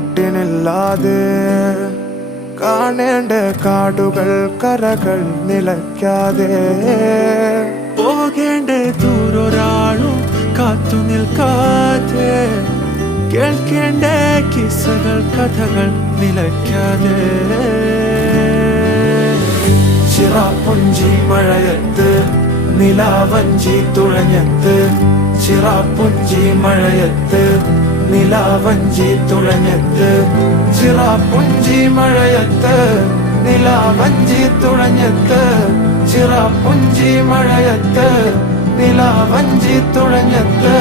കൂട്ടിനില്ലാതെ കാണേണ്ട കാടുകൾ കരകൾ നിലയ്ക്കാതെ പോകേണ്ട ദൂരൊരാളും കാത്തു നിൽക്കാതെ കേൾക്കേണ്ട കിസ്സകൾ കഥകൾ നിലയ്ക്കാതെ ചിറാപ്പുഞ്ചി മഴയത്ത് നിലാവഞ്ചി തുഴഞ്ഞത്ത് ചിറാപ്പുഞ്ചി മഴയത്ത് നിലാവഞ്ചി തുഴഞ്ഞത്ത് ചിറാപ്പുഞ്ചി മഴയത്ത് നിലാവഞ്ചി തുഴഞ്ഞത്ത് ചിറാപ്പുഞ്ചി മഴയത്ത് നിലാവഞ്ചി തുഴഞ്ഞത്ത്